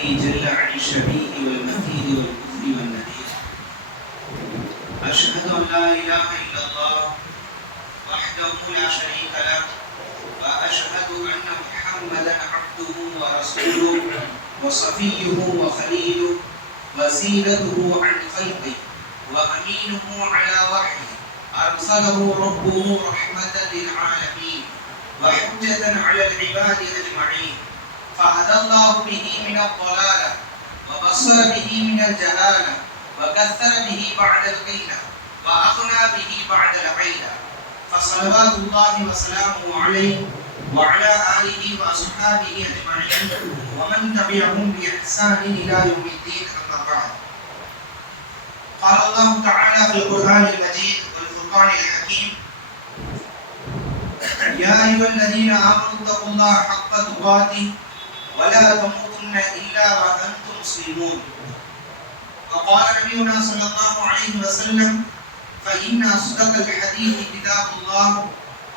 الذي جل عن الشبيه والمثيل والكفر والنذير. أشهد أن لا إله إلا الله وحده لا شريك له، وأشهد أن محمدا عبده ورسوله وصفيه وخليله وسيلته عن خلقه وأمينه على وحيه، أرسله ربه رحمة للعالمين وحجة على العباد أجمعين، فهدى الله به من الضلالة وبصر به من الجهالة وكثر به بعد القيلة وأغنى به بعد العيلة، فصلوات الله وسلامه عليه وعلى آله وأصحابه أجمعين ومن تبعهم بإحسان إلى يوم الدين. أما بعد، قال الله تعالى في القرآن المجيد والفرقان الحكيم: يا أيها الذين آمنوا اتقوا الله حق تقاته ولا تموتن إلا وأنتم مسلمون. وقال نبينا صلى الله عليه وسلم: فإن أصدق الحديث كتاب الله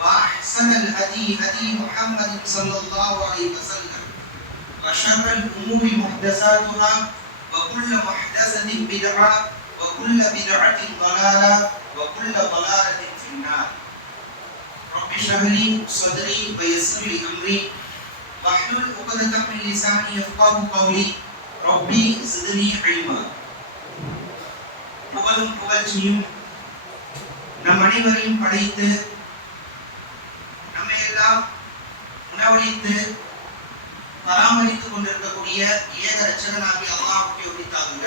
وأحسن الهدي هدي محمد صلى الله عليه وسلم، وشر الأمور محدثاتها وكل محدثة بدعة وكل بدعة ضلالة وكل ضلالة في النار. رب اشرح لي صدري ويسر لي أمري واحلل عقدة من لساني يفقهوا قولي ربي زدني علما. புகழும் புகழ்ச்சியும் நம் அனைவரையும் படைத்து நம்மை எல்லாம் உணவளித்து பராமரித்துக் கொண்டிருக்கக்கூடிய ஏக ரட்சகனாகிய அல்லாஹ்வுக்கு உரித்தாகுக.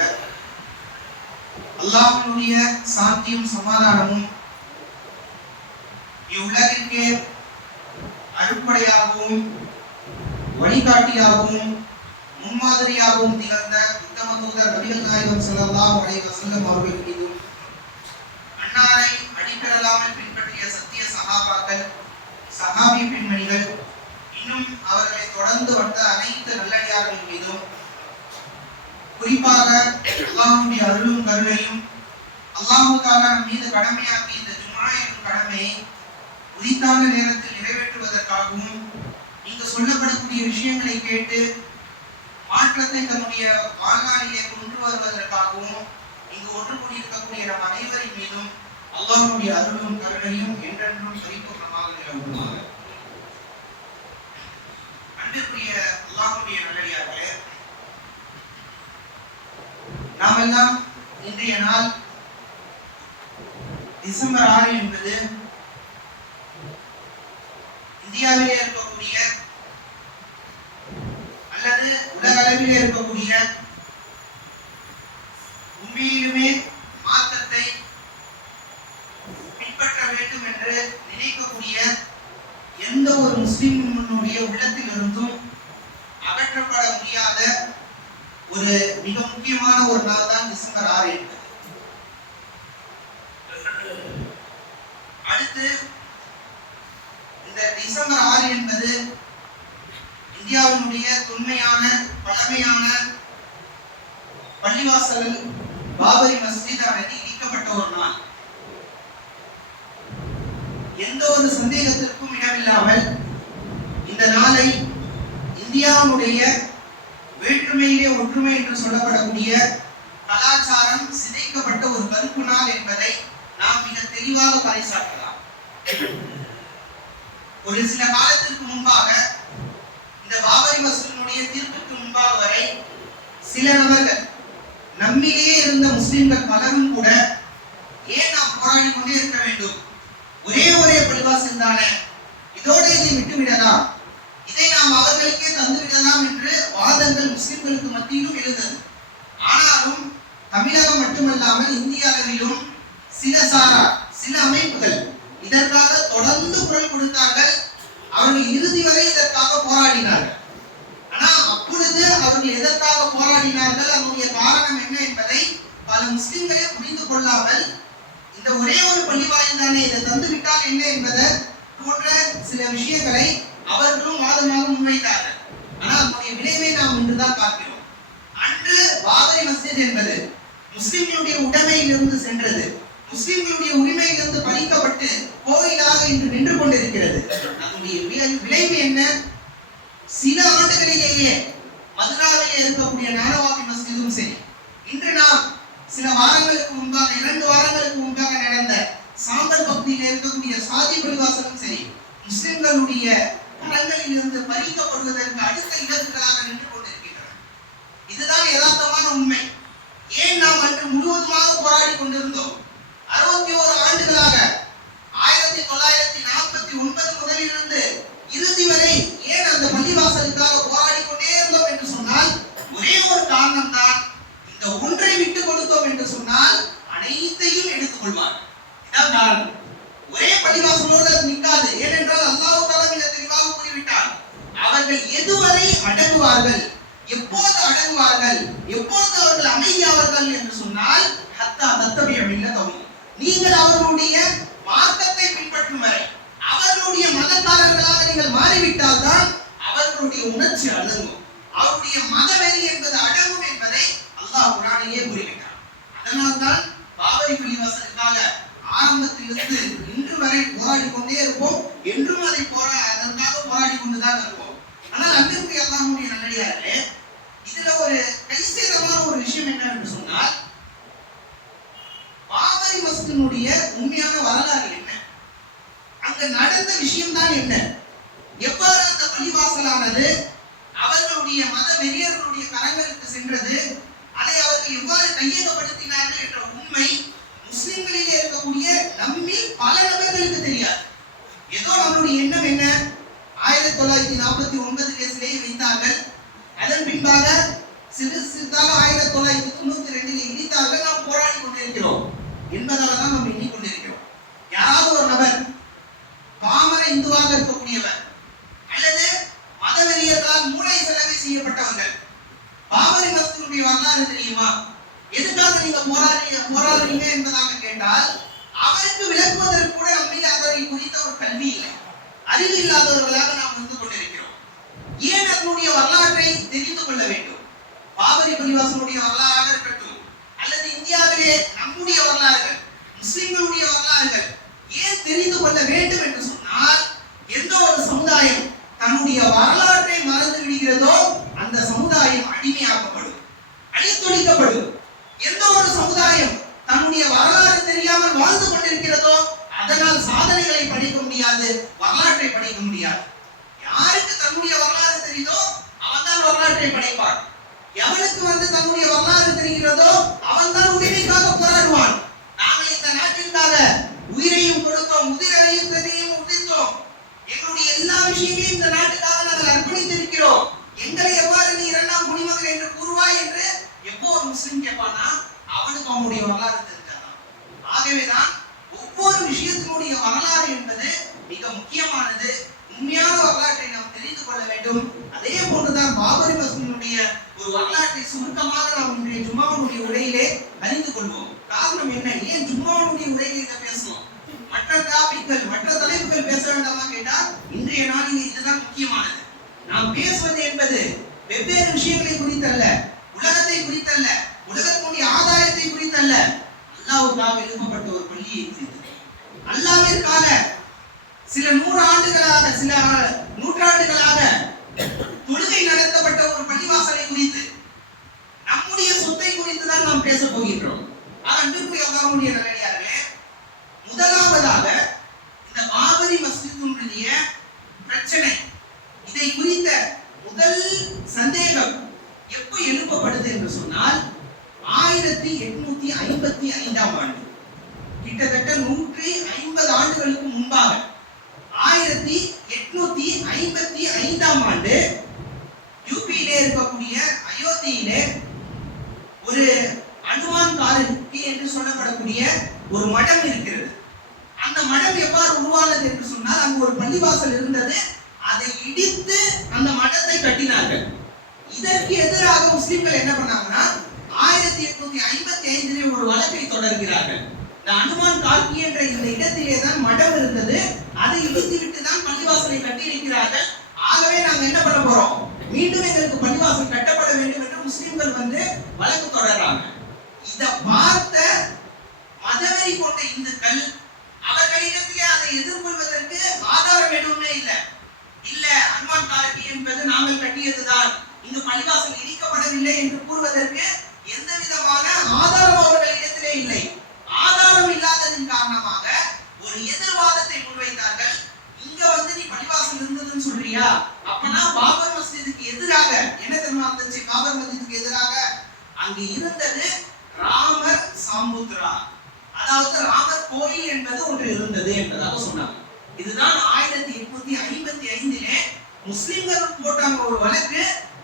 அல்லாஹ்வுடைய சாந்தியும் சமாதானமும் இவ்வுலகிற்கே அடிப்படையாகவும் வழிகாட்டியாகவும் முன்மாதிரியாகவும் திகழ்ந்த உத்தம தூதர் நபிகள் நாயகம் ஸல்லல்லாஹு அலைஹி வஸல்லம் அவர்கள் மீதும், அன்னாரை அடிப்படையில்லாமல் பின்பற்றிய சத்திய சஹாபாக்கள், சஹாபி பெண்மணிகள், இன்னும் அவர்களை தொடர்ந்து வந்த அனைத்து நல்லடியார்கள் மீதும், குறிப்பாக அல்லாஹ்வுடைய அருளும் கருணையும் அல்லாஹ் தஆலா நம் மீது கடமையாக்கி இந்த ஜும்ஆ எனும் கடமையை உரித்தான நேரத்தில் நிறைவேற்றுவதற்காகவும், இங்கு சொல்லப்படக்கூடிய விஷயங்களை கேட்டு மாற்றத்தை தன்னுடைய வாழ்நாளிலே கொண்டு வருவதற்காகவும் இங்கு ஒன்று கூடியிருக்கக்கூடிய நம் அனைவரின் மீதும் அல்லாஹ்வுடைய அருளும் கருணையும் என்றென்றும் பரிபூர்ணமாக நிலவுமாக. அன்பிற்குரிய அல்லாஹ்வுடைய நல்லடியார்களே, நாம் எல்லாம் இன்றைய நாள் டிசம்பர் 6 என்பது இந்தியாவிலே இருக்கக்கூடிய அல்லது உலக அளவிலே இருக்கக்கூடிய உண்மையிலுமே மாற்றத்தை பின்பற்ற வேண்டும் என்று நினைக்கக்கூடிய எந்த ஒரு முஸ்லிமுடைய உள்ளத்திலிருந்தும் அகற்றப்பட முடியாத ஒரு மிக முக்கியமான ஒரு நாள் தான் டிசம்பர் 6 என்பது. அடுத்து இந்த டிசம்பர் 6 என்பது இந்தியாவினுடைய தொன்மையான பழமையான பள்ளிவாசல் பாபரி மஸ்ஜித் ஆனது இடிக்கப்பட்ட ஒரு நாள். எந்த ஒரு சந்தேகத்திற்கும் இடமில்லாமல் இந்த நாளை இந்தியாவுடைய வேற்றுமையிலே ஒற்றுமை என்று சொல்லப்படக்கூடிய கலாச்சாரம் சிதைக்கப்பட்ட ஒரு கருப்பு நாள் என்பதை நாம் மிக தெளிவாக பறைசாற்றலாம். ஒரு சில காலத்திற்கு முன்பாக இந்த பாபரி மஸ்ஜிதினுடைய தீர்ப்புக்கு முன்பாக வரை சில நபர்கள், நம்மிலேயே இருந்த முஸ்லிம்கள் பலரும் கூட, ஏன் நாம் போராடி கொண்டே இருக்க வேண்டும், ஒரே பள்ளிவாசல் தானே, இதோட இதை விட்டுவிடலாம், இதை நாம் அவர்களுக்கே தந்துவிடலாம் என்று வாதங்கள் முஸ்லிம்களுக்கு மத்தியிலும் எழுந்தது. ஆனாலும் தமிழகம் மட்டுமல்லாமல் இந்திய அளவிலும் சில அமைப்புகள் இதற்காக தொடர்ந்து குரல் கொடுத்தார்கள். அவர்கள் இறுதி வரை இதற்காக போராடினார்கள். ஆனால் அப்பொழுது அவர்கள் எதற்காக போராடினார்கள், அதனுடைய காரணம் என்ன என்பதை பல முஸ்லிம்களே புரிந்து கொள்ளாமல், இந்த ஒரே ஒரு பள்ளிவாயில் தானே, இதை தந்துவிட்டால் என்ன என்பதை போன்ற சில விஷயங்களை அவர்களும் வாதமாக முன்வைத்தார்கள். ஆனால் அதனுடைய விளைவை நாம் இன்றுதான் பார்க்கிறோம். அன்று பாபரி மஸ்ஜித் என்பது முஸ்லிம்களுடைய உடைமையிலிருந்து சென்றது, முஸ்லிம்களுடைய உரிமையிலிருந்து பறிக்கப்பட்டு கோயிலாக இன்று நின்று கொண்டிருக்கிறது. அதனுடைய விளைவு என்ன? சில ஆண்டுகளிலேயே மதுராவிலே இருக்கக்கூடிய நானவாவி மஸ்ஜிதும் சரி, இன்று நாம் சில வாரங்களுக்கு முன்பாக 2 வாரங்களுக்கு முன்பாக நடந்த சாம்பல் பகுதியில் இருக்கக்கூடிய சாதி பள்ளிவாசலும் சரி, முஸ்லிம்களுடைய கரங்களில் இருந்து பறிக்கப்படுவதற்கு அடுத்த இலக்குகளாக நின்று கொண்டிருக்கின்றன. இதுதான் யதார்த்தமான உண்மை. ஏன் நாம் அன்று முழுவதுமாக போராடி கொண்டிருந்தோம்? 61 ஆண்டுகளாக 1949 முதலிலிருந்து இறுதி வரை ஏன் அந்த பள்ளிவாசலுக்காக போராடி கொண்டே இருந்தோம் என்று சொன்னால் ஒரே ஒரு காரணம் தான், இந்த ஒன்றை விட்டு கொடுத்தோம் என்று சொன்னால் அனைத்தையும் எடுத்துக் கொள்வார். இதான் காரணம். ஒரே பள்ளிவாசலோடு நிற்காது. ஏனென்றால் அல்லாஹ் தஆலா மிக தெளிவாக கூறிவிட்டார், அவர்கள் எதுவரை அடங்குவார்கள், எப்போது அடங்குவார்கள், எப்போது அவர்கள் அமைதியாவார்கள் என்று சொன்னால் ஹத்தா தத்தபிய மில்லதஹும், நீங்கள் அவர்களுடைய மார்க்கத்தை பின்பற்றும் வரை, அவர்களுடைய மதக்காரர்களாக நீங்கள் மாறிவிட்டால் தான் அவர்களுடைய உணர்ச்சி அடங்கும், அவருடைய மதவெறி என்பது அடங்கும் என்பதை அல்லாஹ் குர்ஆனிலே கூறிவிட்டார். அதனால்தான் பாபரி பள்ளிவாசலுக்காக ஆரம்பத்திலிருந்து இன்று வரை போராடி கொண்டே இருப்போம். என்றும் அதற்காக போராடி கொண்டுதான் இருப்போம். ஆனால் அன்பிற்குரிய அல்லாஹ்வுடைய நல்லடியார்களே, இதுல ஒரு கைசேதமான ஒரு விஷயம் என்ன என்று சொன்னால், பாபரி மஸ்ஜிதினுடைய உண்மையான வரலாறு என்ன, அங்க நடந்த விஷயம் தான் என்ன, எவ்வாறு அந்த பள்ளிவாசலானது அவர்களுடைய மத வெறியர்களுடைய கரங்களுக்கு சென்றது, அதை அவர்கள் எவ்வாறு கையகப்படுத்தினார்கள் என்ற உண்மை முஸ்லிம்களிலே இருக்கக்கூடிய நம்மில் பல நபர்களுக்கு தெரியாது. ஏதோ நம்மளுடைய எண்ணம் என்ன, 1949 சிலையை வைத்தார்கள், அதன் பின்பாக சிறிதாக 1992 இடித்தார்கள், நாம் போராடி கொண்டிருக்கிறோம் என்பதால தான் நாம் எண்ணிக்கொண்டிருக்கிறோம். யாராவது ஒரு நபர் பாமர இந்துவாக இருக்கக்கூடியவர் அல்லது மதவெறியர்களால் மூளை செலவு செய்யப்பட்டவர்கள், பாபரி மஸ்ஜிதுடைய வரலாறு தெரியுமா, எதுக்காக நீங்க போராடுறீங்க என்பதாக கேட்டால் அவருக்கு விளக்குவதற்கு கூட நம்மில் அதனை குறித்த ஒரு கல்வி இல்லை, அறிவு இல்லாதவர்களாக நாம் இருந்து கொண்டிருக்கிறோம். ஏன் அதனுடைய வரலாற்றை தெரிந்து கொள்ள வேண்டும்? பாபரி பள்ளிவாசலுடைய வரலாறாக இருக்கட்டும் அல்லது இந்தியாவிலே நம்முடைய வரலாறுகள், முஸ்லிம்களுடைய வரலாறுகள் ஏன் தெரிந்து கொள்ள வேண்டும் என்று சொன்னால், எந்த ஒரு சமுதாயம் தன்னுடைய வரலாற்றை மறந்து விடுகிறதோ அந்த சமுதாயம் அடிமையாக்கப்படும், அழித்தொழிக்கப்படும். எந்த ஒரு சமுதாயம் தன்னுடைய வரலாறு தெரியாமல் வாழ்ந்து கொண்டிருக்கிறதோ அதனால் சாதனைகளை படிக்க முடியாது, வரலாற்றை படிக்க முடியாது. யாருக்கு தன்னுடைய வரலாறு தெரியுதோ அவன் தான் வரலாற்றை படைப்பான். எவனுக்கு தன்னுடைய வரலாறு தெரிகிறதோ அவன் தான் உரிமைக்காக போராடுவான். நாங்கள் இந்த நாட்டிற்காக உயிரையும் கொடுத்தோம், முதிரையும் தன்னையும் உதித்தோம், எங்களுடைய எல்லா விஷயங்களையும் இந்த நாட்டுக்காக நாங்கள் அர்ப்பணித்திருக்கிறோம், எங்களை எவ்வாறு நீ 2ஆம் குடிமகன் என்று கூறுவாய் என்று எப்போ ஒரு முஸ்லிம் கேட்பானா அவனுக்கு அவனுடைய வரலாறு தெரிஞ்சாதான். ஆகவேதான் ஒவ்வொரு விஷயத்தினுடைய வரலாறு என்பது மிக முக்கியமானது. உண்மையான வரலாற்றை நாம் தெரிந்து கொள்ள வேண்டும். அதே போன்றுதான் பாபரி மஸ்ஜிதினுடைய ஒரு வரலாற்றை சுருக்கமாக நாம் இன்றைய ஜும்மாவுடைய உரையிலே அறிந்து கொள்வோம். காரணம் என்ன, ஏன் ஜும்மாவுடைய உரையிலே இதை பேசணும், மற்ற டாபிக்கள் மற்ற தலைப்புகள் பேச வேண்டாமா கேட்டா இன்றைய நாளில் இதுதான் முக்கியமானது. நாம் பேசுவது என்பது வெவ்வேறு விஷயங்களை குறித்தல்ல, உலகத்தை குறித்தல்ல, உலகத்தினுடைய ஆதாயத்தை குறித்தல்ல, அல்லாஹ்வுக்காக எழுப்பப்பட்ட ஒரு பள்ளியை குறித்து, அல்லாஹ்விற்காக சில 100 ஆண்டுகளாக சில நூற்றாண்டுகளாக தொழுகை நடத்தப்பட்ட ஒரு பள்ளிவாசலை குறித்து, நம்முடைய சொத்தை குறித்து தான் நாம் பேச போகின்றோம். அன்பிற்குரிய அல்லாஹ்வுடைய நல்லடியார்களே, முதலாவதாக இந்த பாபரி மஸ்ஜிதினுடைய பிரச்சனை, இதை குறித்த முதல் சந்தேகம் எப்போ எழுப்பப்படுது என்று சொன்னால் 1855ஆம் ஆண்டு, கிட்டத்தட்ட 150 ஆண்டுகளுக்கு முன்பாக 1855ஆம் ஆண்டு யூபியிலே இருக்கக்கூடிய அயோத்தியிலே ஒரு அனுமான் காரகி என்று சொல்லப்படக்கூடிய ஒரு மடம் இருக்கிறது. அந்த மடம் எவ்வாறு உருவானது என்று சொன்னால், அங்கு ஒரு பள்ளிவாசல் இருந்தது, அதை இடித்து அந்த மடத்தை கட்டினார்கள். இதற்கு எதிராக முஸ்லிம்கள் என்ன பண்ணாங்கன்னா 1855 ஒரு வழக்கை தொடர்கிறார்கள். இந்த அனுமான் கால்கி என்ற இந்த இடத்திலே தான் மடம் இருந்தது, அதை இடித்து விட்டு தான் பள்ளிவாசலை கட்டி இருக்கிறார்கள். ஆகவே நாங்கள் என்ன பண்ண போறோம், மீண்டும் எங்களுக்கு பள்ளிவாசல் கட்டப்பட வேண்டும் என்று முஸ்லிம்கள் வழக்கு தொடர்றாங்க. இதை பார்த்த மதவெறி கொண்ட இந்துக்கள் அவர்களிடத்திலே அதை எதிர்கொள்வதற்கு ஆதாரம் எதுவுமே இல்லை. இல்ல, அனுமான் கால்கி என்பது நாங்கள் கட்டியதுதான், இங்கு பள்ளிவாசல் இடிக்கப்படவில்லை என்று கூறுவதற்கு எந்த விதமான ஆதாரம் அவர்களிடத்திலே இல்லை. ஆதாரம் இல்லாததின் காரணமாக ஒரு எதிர்வாதத்தை முன்வைத்தார்கள். இங்க நீ பள்ளிவாசல் இருந்ததுன்னு சொல்றியா, அப்பனா பாபர் மஸ்ஜிதுக்கு எதிராக என்ன தெரியுமா இருந்துச்சு? பாபர் மஸ்ஜிதுக்கு எதிராக அங்கு இருந்தது ராமர் சாம்புத்ரா, அதாவது ராமர் கோயில் என்பது ஒன்று இருந்தது என்பதாக சொன்னாங்க. இதுதான் 1855 முஸ்லிம்கள் போட்டாங்க ஒரு வழக்கு.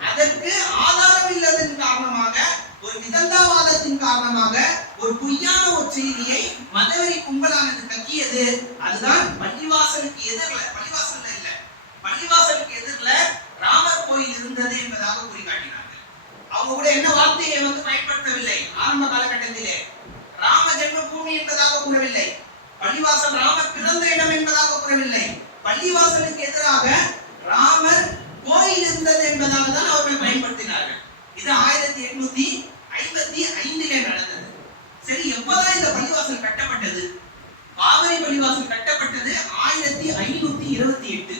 அதற்கு ஆதாரம் இல்லாததன் காரணமாக, ஒரு விதந்தாவாதத்தின் காரணமாக, ஒரு பொய்யான ஒரு செய்தியை மதவெறி கும்பலானது கக்கியது. அதுதான் பள்ளிவாசலுக்கு எதிரில, பள்ளிவாசல்ல இல்ல, பள்ளிவாசலுக்கு எதிரில ராமர் கோயில் இருந்தது என்பதாக கூறி காட்டினார்கள். அவங்க கூட என்ன வார்த்தையை பயன்படுத்தவில்லை. ஆரம்ப காலகட்டத்திலே ராம ஜென்ம பூமி என்பதாக கூறவில்லை, பள்ளிவாசல் ராமர் பிறந்த இடம் என்பதாக கூறவில்லை. பள்ளிவாசலுக்கு எதிராக ராமர் கோயில் இருந்தது என்பதாக தான் அவர்கள் பயன்படுத்தினார்கள். இது 1855 நடந்தது. சரி, எப்பதான் இந்த பள்ளிவாசல் கட்டப்பட்டது? பாபரி பள்ளிவாசல் கட்டப்பட்டது 1528.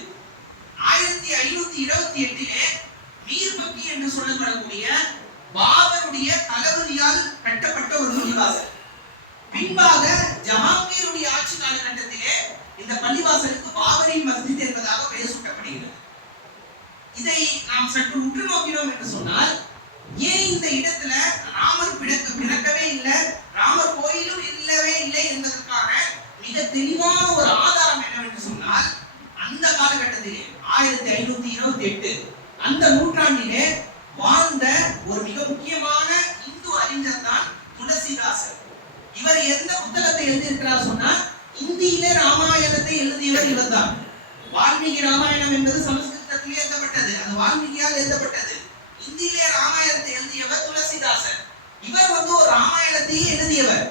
1528 மீர்பக்கி என்று சொல்லப்படக்கூடிய பாபருடைய தளபதியால் கட்டப்பட்ட ஒரு பள்ளிவாசல். பின்பாக ஜஹாங்கீருடைய ஆட்சி காலகட்டத்திலே இந்த பள்ளிவாசலுக்கு பாபரி மஸ்ஜித் என்பதாக பெயர் சூட்டப்படுகிறது. இதை நாம் சற்று உற்று நோக்கினோம் என்று சொன்னால், ஏன் இந்த இடத்துல ராமர் பிறக்கவே இல்லை, ராமர் கோயிலும் இல்லவே இல்லை என்பதற்கான மிக தெளிவான ஒரு ஆதாரம் என்னவென்று சொன்னால், அந்த காலகட்டத்திலே 1528 அந்த நூற்றாண்டிலே வாழ்ந்த ஒரு மிக முக்கியமான இந்து அறிஞர் தான் துளசிதாசர். இவர் எந்த புத்தகத்தை எழுதியிருக்கிறார் சொன்னா, இந்தியிலே ராமாயணத்தை எழுதியவர் இவர்தான். வால்மீகி ராமாயணம் என்பது சமஸ்கிருதத்திலே எழுதப்பட்டது, அது வால்மீகியால் எழுதப்பட்டது. இந்தியிலே ராமாயணத்தை எழுதியவர் துளசிதாசர். இவர் ஒரு ராமாயணத்தையே எழுதியவர்.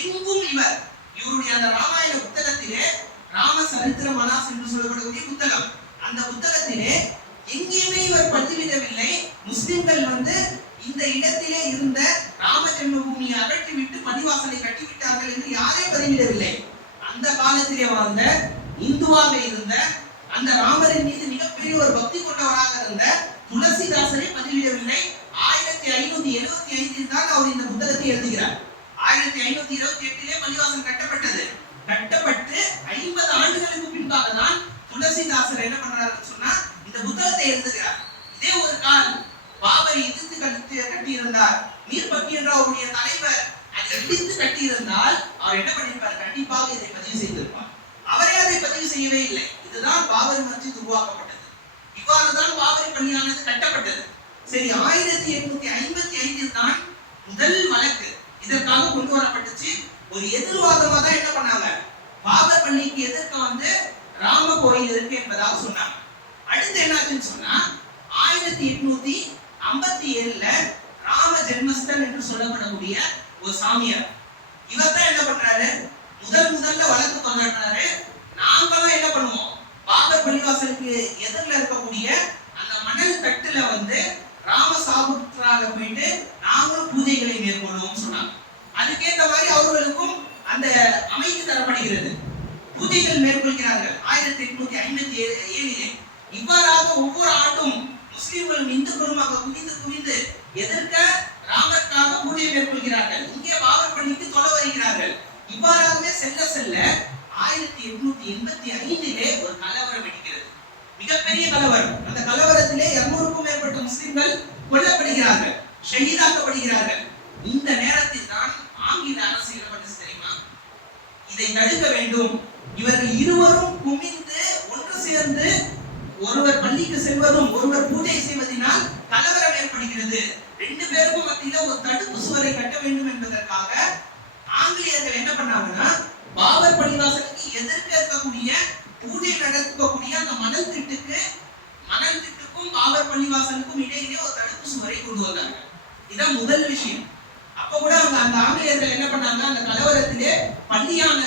எங்கும் இவருடைய அந்த ராமாயண புத்தகத்திலே, ராம சரித்திர மனாஸ் என்று சொல்லப்படக்கூடிய புத்தகம், அந்த புத்தகத்திலே எங்கேயுமே இவர் பதிவிடவில்லை முஸ்லிம்கள் இந்த இடத்திலே இருந்த ராம ஜென்மபூமியை அகற்றிவிட்டு பள்ளிவாசலை கட்டிவிட்டார்கள் என்று யாரே பதிவிடவில்லை. அந்த காலத்திலே வாழ்ந்த, இந்துவாக இருந்த, அந்த ராமரின் மீது மிகப்பெரிய ஒரு பக்தி கொண்டவராக இருந்த துளசிதாசரை பதிவிடவில்லை. 1575 தான் அவர் இந்த புத்தகத்தை எழுதுகிறார். 1528 பள்ளிவாசல் கட்டப்பட்டது. கட்டப்பட்டு 50 ஆண்டுகளுக்கு பின்பாக தான் துளசிதாசர் என்ன பண்றாருன்னு சொன்னா இந்த புத்தகத்தை எழுதுகிறார். இதே ஒரு கால் பாபரை இடித்து கட்டியிருந்தார், மீர்பக்கி என்ற அவருடைய தலைவர் அதை இடித்து கட்டியிருந்தால் அவர் என்ன பண்ணிருப்பார்? கண்டிப்பாக இதை பதிவு செய்திருப்பார். அவரே அதை பதிவு செய்யவே இல்லை. இதுதான் பாபரி மஸ்ஜித் உருவாக்கப்பட்டது. இவ்வாறுதான் பாபரி பள்ளியானது கட்டப்பட்டது. சரி, 1855 தான் முதல் வழக்கு இதற்காக கொண்டு வரப்பட்டுச்சு. ஒரு எதிர்வாதமா தான் என்ன பண்ணாங்க, பாபர் பள்ளிக்கு எதிர்க்க ராம கோயில் இருக்கு என்பதாக சொன்னாங்க. அடுத்து என்னாச்சுன்னு சொன்னா 1857 ராம ஜென்மஸ்தன் என்று சொல்லப்படக்கூடிய ஒரு சாமியார், இவர் தான் என்ன பண்றாரு, முதல்ல வழக்கு கொண்டாடுறாரு. நாங்களும் என்ன பண்ணுவோம், பாபர் பள்ளிவாசலுக்கு எதிரில் இருக்கக்கூடிய அந்த மணல் தட்டுல ராம சாபுத்ரால போயிட்டு நாங்களும் பூஜைகளை மேற்கொள்வோம் சொன்னாங்க. அதுக்கேற்ற மாதிரி அவர்களுக்கும் அந்த அமைத்து தரப்படுகிறது. பூஜைகள் மேற்கொள்கிறார்கள் 1857. இவ்வாறாக ஒவ்வொரு ஆண்டும் முஸ்லிம்களும் இந்துக்களும் அங்க குவிந்து எதிர்க்க ராமருக்காக பூஜை மேற்கொள்கிறார்கள். இங்கே பாபர் பள்ளிக்கு தொலை வருகிறார்கள். இவ்வாறாகவே செல்ல 1885 ஒரு கலவரம் வெடிக்கிறது, மிகப்பெரிய கலவரம். அந்த கலவரத்திலே 200க்கும் மேற்பட்ட முஸ்லிம்கள் கொல்லப்படுகிறார்கள், ஷஹீதாக்கப்படுகிறார்கள். இந்த நேரத்தில் தான் ஆங்கில அரசு என்ன பண்ணுச்சு தெரியுமா, இதை தடுக்க வேண்டும். இவர்கள் இருவரும் குமிந்து ஒன்று சேர்ந்து ஒருவர் பள்ளிக்கு செல்வதும் ஒருவர் பூஜை செய்வதனால் கலவரம் ஏற்படுகிறது. 2 பேருக்கும் மத்தியில ஒரு தடுப்பு சுவரை கட்ட வேண்டும் என்பதற்காக ஆங்கிலேயர்கள் என்ன பண்ணாங்கன்னா, பாபர் பள்ளிவாசலுக்கு எதிர்க்க இருக்கக்கூடிய பூஜை நடக்கக்கூடிய அந்த மணல் திட்டுக்கும் பாபர் பள்ளிவாசலுக்கும் இடையிலே ஒரு தடுப்பு சுவரை கொண்டு வந்தாங்க. இதான் முதல் விஷயம். அப்ப கூட அந்த ஆங்கிலேயர்கள் என்ன பண்ணாங்க, அந்த கலவரத்திலே பள்ளியானது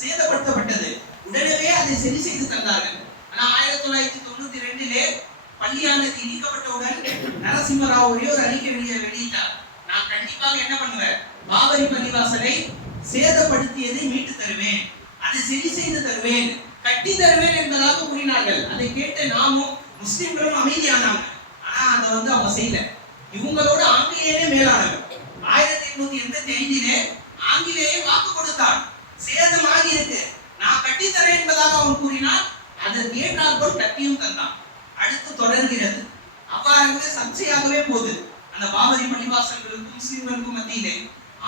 சேதப்படுத்தப்பட்டது. உடனே அதை சரி செய்து தந்தார்கள். ஆனா 1992 பள்ளியானது இடிக்கப்பட்டவுடன் நரசிம்மராவ் ஒரே ஒரு அறிக்கை வெளியிட்டார். நான் கண்டிப்பாக என்ன பண்ணுவேன், பாபரி பள்ளிவாசலை சேதப்படுத்தியதை மீட்டு தருவேன், அதை சரி செய்து தருவேன், கட்டி தருவேன் என்பதாக கூறினார்கள். அதை கேட்டு நாமும் முஸ்லிம்களும் அமைதியானாங்க. ஆனா ஆனா அதை அவங்க செய்யல. இவங்களோட ஆங்கிலேயனே மேலானவர். 1885 ஆங்கிலேயே வாக்கு கொடுத்தார், சேதமாகி இருக்கு, நான் கட்டித்தரேன் என்பதாக அவன் கூறினார். அதற்கு ஏற்றால் போல் கட்டியும் தந்தான். அடுத்து தொடர்கிறது. அவ்வாறாகவே சர்ச்சையாகவே போகுது. அந்த பாபரி பள்ளிவாசல்களுக்கும் முஸ்லிம்களுக்கும் மத்தியிலே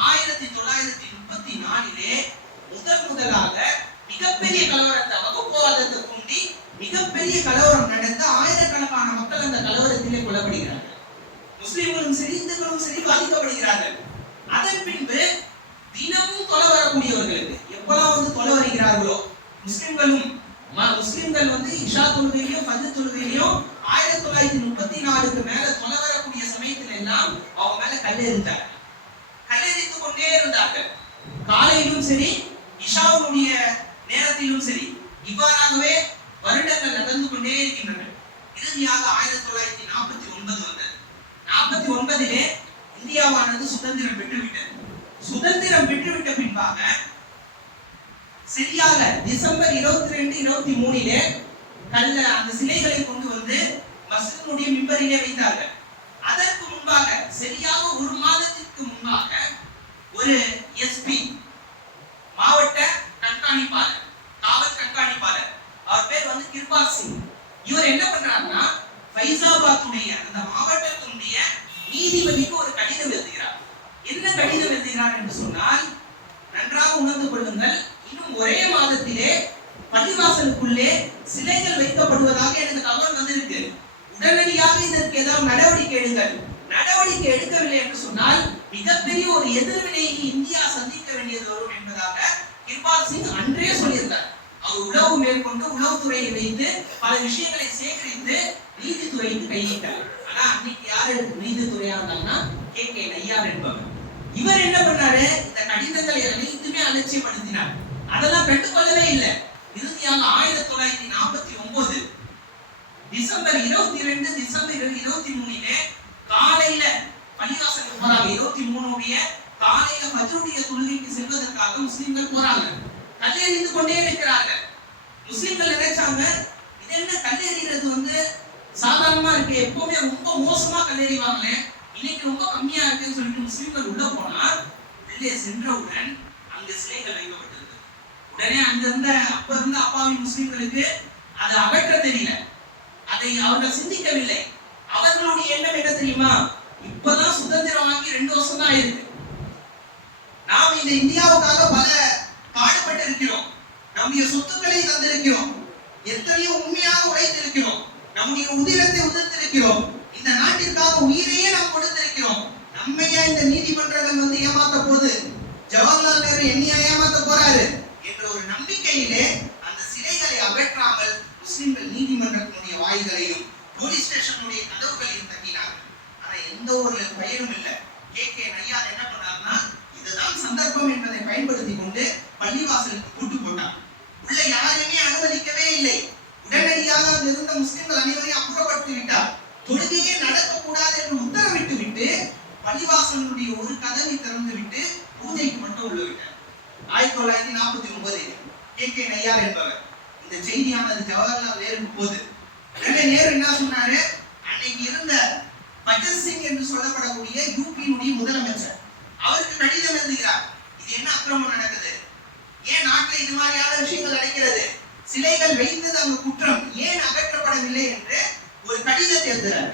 1934 முதலாக மிகப்பெரிய கலவரத்தை, வகுப்புவாதத்தை தூண்டி மிகப்பெரிய கலவரம் நடந்த ஆயிரக்கணக்கான மக்கள் அந்த கலவரத்திலே கொல்லப்படுகிறார்கள். முஸ்லிம்களும் சரி இந்துக்களும் சரி பாதிக்கப்படுகிறார்கள். அதன் பின்பு தினமும் தொலை வரக்கூடியவர்களுக்கு எப்பெல்லாம் தொலை வருகிறார்களோ, முஸ்லிம்கள் இஷா தொழுகையிலும் ஃபஜ்ர் தொழுகையிலும் 1934க்கு மேல தொலை வரக்கூடிய சமயத்துல எல்லாம் அவங்க மேல கல்லெறிந்தார்கள். கல்லெறித்துக் கொண்டே இருந்தார்கள். காலையிலும் சரி இஷாவுடைய நேரத்திலும் சரி இவ்வாறாகவே வருடங்கள் நடந்து கொண்டே இருக்கின்றன. இறுதியாக 1949 வந்தது. 49 இந்தியாவானது சுதந்திரம் பெற்றுவிட்டது. சுதந்திரம் பெற்றுவிட்ட பின்பாக சரியாக டிசம்பர் 22, 23 அந்த சிலைகளை கொண்டு வந்து மஸ்ஜிதுடைய மிம்பரிலே வைத்தார்கள். அதற்கு முன்பாக சரியாக ஒரு மாதத்திற்கு முன்பாக ஒரு எஸ்பி, மாவட்ட கண்காணிப்பாளர், காவல் கண்காணிப்பாளர், அவர் பேர் கிருபால் சிங். இவர் என்ன பண்றாருன்னா ஃபைசாபாத்துடைய அந்த மாவட்டத்தினுடைய நீதிபதிக்கு ஒரு கடிதம் எழுதுகிறார். என்ன கடிதம் எழுதுகிறார் என்று சொன்னால், நன்றாக உணர்ந்து கொள்ளுங்கள், இன்னும் ஒரே மாதத்திலே பள்ளிவாசலுக்குள்ளே சிலைகள் வைக்கப்படுவதாக எனக்கு தகவல் வந்திருக்கு. உடனடியாக இதற்கு ஏதாவது நடவடிக்கை எடுங்கள். நடவடிக்கை எடுக்கவில்லை என்று சொன்னால் மிகப்பெரிய ஒரு எதிர்வினையை இந்தியா சந்திக்க வேண்டியது வரும் என்பதாக கிருபால் சிங் அன்றே சொல்லியிருந்தார். அவர் உளவு மேற்கொண்டு உளவுத்துறையை வைத்து பல விஷயங்களை சேகரித்து நீதித்துறைக்கு கையிட்டார். ஆனா அன்னைக்கு யாரு நீதித்துறையா இருந்தாங்கன்னா கே நையார் என்பவர். இவர் என்ன பண்ணாரு, இந்த கடிதங்களை அனைத்துமே அலட்சியப்படுத்தினார். அதெல்லாம் பெற்றுக்கொள்ளவே இல்லை. இறுதியாக 1949 டிசம்பர் 22, டிசம்பர் 23 காலையில பள்ளிவாசலுக்கு போறாங்க. 23 காலையில ஃபஜ்ருடைய தொழுகைக்கு செல்வதற்காக முஸ்லிம்கள் போறாங்க. கல்லெறிந்து கொண்டே இருக்கிறார்கள். முஸ்லிம்கள் நினைச்சாங்க, இது என்ன கல்லெறிகிறது சாதாரணமா இருக்கு, எப்பவுமே ரொம்ப மோசமா கல்லெறிவாங்களே, இன்னைக்கு ரொம்ப கம்மியா இருக்குன்னு சொல்லிட்டு முஸ்லிம்கள் உள்ள போனா உள்ளே சென்றவுடன் அங்கு சிலைகள் வைக்கப்பட்டிருக்கு. உடனே அங்கிருந்த அப்ப இருந்த அப்பாவி முஸ்லிம்களுக்கு அதை அகற்ற தெரியல, அதை அவர்கள் சிந்திக்கவில்லை. அவர்களுடைய எண்ணம் என்ன தெரியுமா, இப்பதான் சுதந்திரம் வாங்கி 2 வருஷம் தான் ஆயிருக்கு. நாம் இந்த இந்தியாவுக்காக பல பாடுபட்டு இருக்கிறோம், நம்முடைய சொத்துக்களை தந்திருக்கிறோம், எத்தனையோ உண்மையாக உழைத்திருக்கிறோம், நம்முடைய உதிரத்தை உதிர்த்திருக்கிறோம், இந்த நாட்டிற்காக உயிரையே நாம் கொடுத்திருக்கிறோம். நம்மையா இந்த நீதிமன்றங்கள் ஏமாத்த போது, ஜவஹர்லால் நேரு என்னையா ஏமாத்த போறாரு என்ற ஒரு நம்பிக்கையிலே அந்த சிலைகளை அகற்றாமல் முஸ்லிம்கள் நீதிமன்றத்தினுடைய வாயில்களையும் போலீஸ் ஸ்டேஷனுடைய கதவுகளையும் தட்டினார்கள். ஆனா எந்த ஒரு பயனும் இல்லை. கே நையார் என்ன பண்ணாருன்னா, இதுதான் சந்தர்ப்பம் என்பதை பயன்படுத்தி கொண்டு பள்ளிவாசலுக்கு கூட்டு போட்டார். உள்ள யாரையுமே அனுமதிக்கவே இல்லை. உடனடியாக அங்கு இருந்த முஸ்லிம்கள் அனைவரையும் அப்புறப்படுத்தி விட்டார். தொழுகையே நடக்கக்கூடாது என்று உத்தரவிட்டு விட்டு பள்ளிவாசலுடைய ஒரு கதவை திறந்து விட்டு பூஜைக்கு மட்டும் உள்ள விட்டார். 1949 கே நையார் என்பவர். இந்த செய்தியானது ஜவஹர்லால் நேருக்கு போது உடனே நேரு என்ன சொன்னாரு, அன்னைக்கு இருந்த பகத் சிங் என்று சொல்லப்படக்கூடிய யூபியினுடைய முதலமைச்சர், அவருக்கு கடிதம் எழுதுகிறார். இது என்ன அக்கிரமம் நடக்குது, ஏன் நாட்டில் இது மாதிரியான விஷயங்கள் நடக்கிறது, சிலைகள் வைத்தது அங்கு குற்றம், ஏன் அகற்றப்படவில்லை என்று ஒரு கடிதத்தை எழுதுகிறார்.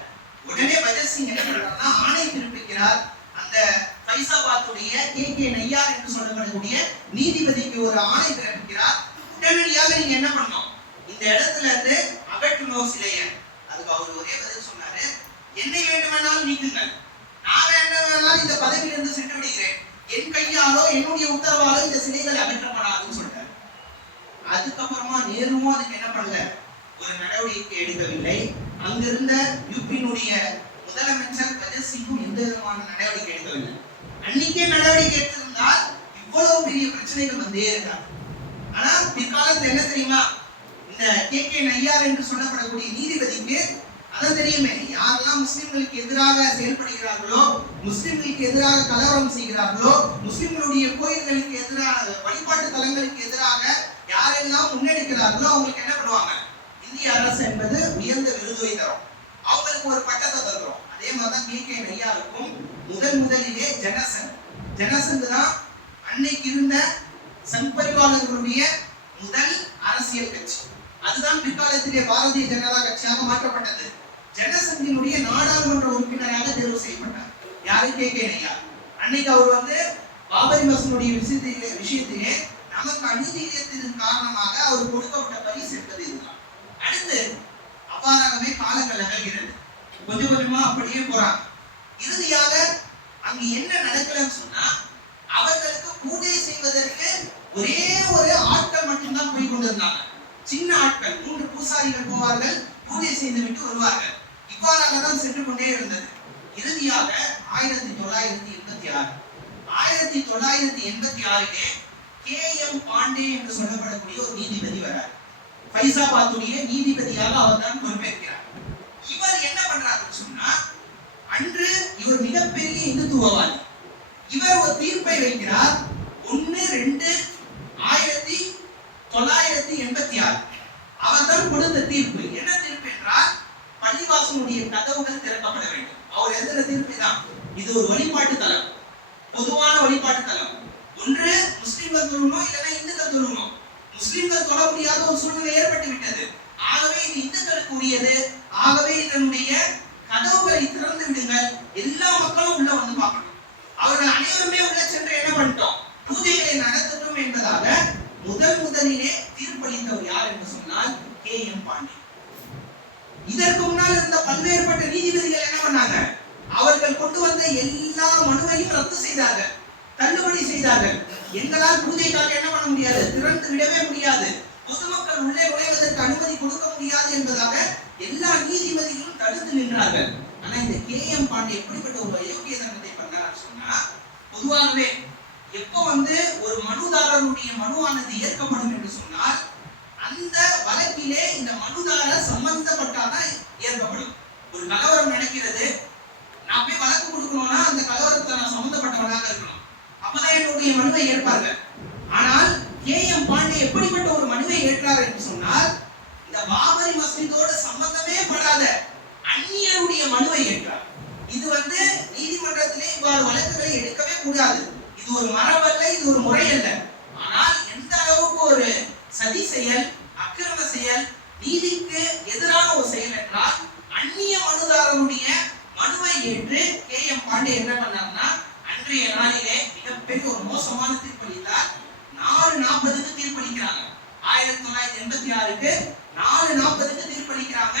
உடனே பகத் சிங் என்ன பண்றாருன்னா ஆணை பிறப்பிக்கிறார். அந்த ஃபைசாபாத்துடைய கே நையார் என்று சொல்லப்படக்கூடிய நீதிபதிக்கு ஒரு ஆணை பிறப்பிக்கிறார். உடனடியாக நீங்க என்ன பண்ணணும், இந்த இடத்துல இருந்து அகற்றணும் சிலைய. அதுக்கு அவர் ஒரே பதில் சொன்னாரு, என்னை வேண்டுமானாலும் நீக்குங்கள், நான் வேண்டுமானாலும் இந்த பதவியிலிருந்து சென்று விடுகிறேன், என் கையாலோ என்னுடைய உத்தரவாலோ இந்த சிலைகள் அகற்றப்படாதுன்னு சொல்றாரு. அதுக்கப்புறமா நேருவும் அதுக்கு என்ன பண்ணல, ஒரு நடவடிக்கை எடுக்கவில்லை. அங்கிருந்த யூபியினுடைய முதலமைச்சர் பகத் சிங்கும் எந்த விதமான நடவடிக்கை எடுக்கவில்லை. அன்னைக்கே நடவடிக்கை எடுத்திருந்தால் இவ்வளவு பெரிய பிரச்சனைகள் வந்தே இருக்காங்க. ஆனா பிற்காலத்துல என்ன தெரியுமா, இந்த கே நையார் என்று சொல்லப்படக்கூடிய நீதிபதிக்கு அதான் தெரியுமே, யாரெல்லாம் முஸ்லிம்களுக்கு எதிராக செயல்படுகிறார்களோ, முஸ்லிம்களுக்கு எதிராக கலவரம் செய்கிறார்களோ, முஸ்லிம்களுடைய கோயில்களுக்கு எதிராக, வழிபாட்டு தலங்களுக்கு எதிராக யாரெல்லாம் முன்னெடுக்கிறார்களோ அவங்களுக்கு என்ன பண்ணுவாங்க, இந்திய அரசு என்பது உயர்ந்த விருதுவை தரும். அவங்களுக்கு ஒரு பட்டத்தை தந்துரும். அதே மாதிரிதான் கே நையாருக்கும் முதலிலே ஜனசங் தான் அன்னைக்கு இருந்த சங் பரிவாரர்களுடைய முதல் அரசியல் கட்சி. அதுதான் பிற்காலத்திலே பாரதிய ஜனதா கட்சியாக மாற்றப்பட்டது. ஜனசங்கினுடைய நாடாளுமன்ற உறுப்பினராக தேர்வு செய்யப்பட்டார். யாரு? கே நையார். அன்னைக்கு அவர் பாபரி மசூதியுடைய விஷயத்திலே நமக்கு அநீதியின் காரணமாக அவர் கொடுக்கப்பட்ட பரிசு என்பது இதுதான். அடுத்து அவ்வாறாகவே காலங்கள் நகர்கிறது. கொஞ்சம் கொஞ்சமா அப்படியே போறாங்க. இறுதியாக அங்கு என்ன நடக்கலன்னு சொன்னா, அவர்களுக்கு பூஜை செய்வதற்கு ஒரே ஒரு ஆட்கள் மட்டும்தான் போய் கொண்டிருந்தாங்க. சின்ன ஆட்கள், 3 பூசாரிகள் போவார்கள், பூஜை செய்து விட்டு வருவார்கள். இவ்வாறாக தான் சென்று கொண்டே இருந்தது. இறுதியாக 1986 KM பாண்டே என்று சொல்லப்படக்கூடிய ஒரு நீதிபதி வரார். ஃபைசாபாத்துடைய நீதிபதியாக அவர் தான் பொறுப்பேற்கிறார். இவர் என்ன பண்றாருன்னு சொன்னா, அன்று இவர் மிகப்பெரிய இந்துத்துவவாதி. இவர் ஒரு தீர்ப்பை வைக்கிறார். 1/2/1986 அவர் தான் கொடுத்த தீர்ப்பு. என்ன தீர்ப்பு என்றால், பள்ளிவாசலுடைய கதவுகள் திறக்கப்பட வேண்டும். அவர் எழுதின தீர்ப்பு தான். இது ஒரு வழிபாட்டு தலம், பொதுவான வழிபாட்டு தலம். ஒன்று முஸ்லிம்கள் தொழணும், இல்லைன்னா இந்துக்கள் தொழணும். முஸ்லிம்கள் தொழ முடியாத ஒரு சூழ்நிலை ஏற்பட்டு விட்டது. ஆகவே இது இந்துக்களுக்கு உரியது. ஆகவே இதனுடைய கதவுகளை திறந்து விடுங்கள், எல்லா மக்களும் உள்ள வந்து பார்க்கணும். அவர்கள் அனைவருமே உள்ள சென்று என்ன பண்ணிட்டோம், பூஜைகளை நடத்தட்டும் என்பதாக முதலிலே தீர்ப்பளித்தவர் யார் என்று சொன்னால் KM பாண்டே. இதற்கு முன்னால் இருந்த பல்வேறுபட்ட நீதிபதிகள் என்ன பண்ணாங்க, அவர்கள் கொண்டு வந்த எல்லா மனுவையும் ரத்து செய்தார்கள், தள்ளுபடி செய்தார்கள். எங்களால் பூஜைக்காக என்ன பண்ண முடியாது, திறந்து விடவே முடியாது, பொதுமக்கள் உள்ளே நுழைவதற்கு அனுமதி கொடுக்க முடியாது என்பதாக எல்லா நீதிபதிகளும் தடுத்து நின்றார்கள். ஆனா இந்த KM பாண்டே எப்படிப்பட்ட ஒரு அயோக்கிய தனத்தை பண்ணார் சொன்னா, பொதுவாகவே எப்போ ஒரு மனுதாரருடைய மனுவானது ஏற்கப்படும் என்று சொன்னால், அந்த வழக்கிலே இந்த மனுதாரர் சம்பந்தப்பட்டாதான் ஏற்கப்படும். ஒரு கலவரம் நடக்கிறது, நான் போய் வழக்கு கொடுக்கணும்னா அந்த கலவரத்தை நான் சம்பந்தப்பட்டவனாக இருக்கணும், அப்பதான் என்னுடைய மனுவை ஏற்பார்கள். ஆனால் KM பாண்டே எப்படிப்பட்ட ஒரு மனுவை ஏற்றார் என்று சொன்னால், இந்த பாபரி மஸ்ஜிதோடு சம்பந்தமே படாத அந்நியருடைய மனுவை ஏற்றார். இது நீதிமன்றத்திலே இவ்வாறு வழக்குகளை எடுக்கவே கூடாது. இது ஒரு மரபல்ல, இது ஒரு முறை அல்ல. ஆனால் எந்த அளவுக்கு ஒரு சதி செயல், அக்கிரம செயல், நீதிக்கு எதிரான ஒரு செயல் என்றால், அந்நிய மனுதாரருடைய மனுவை ஏற்று KM பாண்டே என்ன பண்ணார்னா, அன்றைய நாளிலே மிகப்பெரிய ஒரு மோசமான தீர்ப்பளித்தார். 4:40க்கு தீர்ப்பளிக்கிறாங்க. 1986க்கு 4:40க்கு தீர்ப்பளிக்கிறாங்க.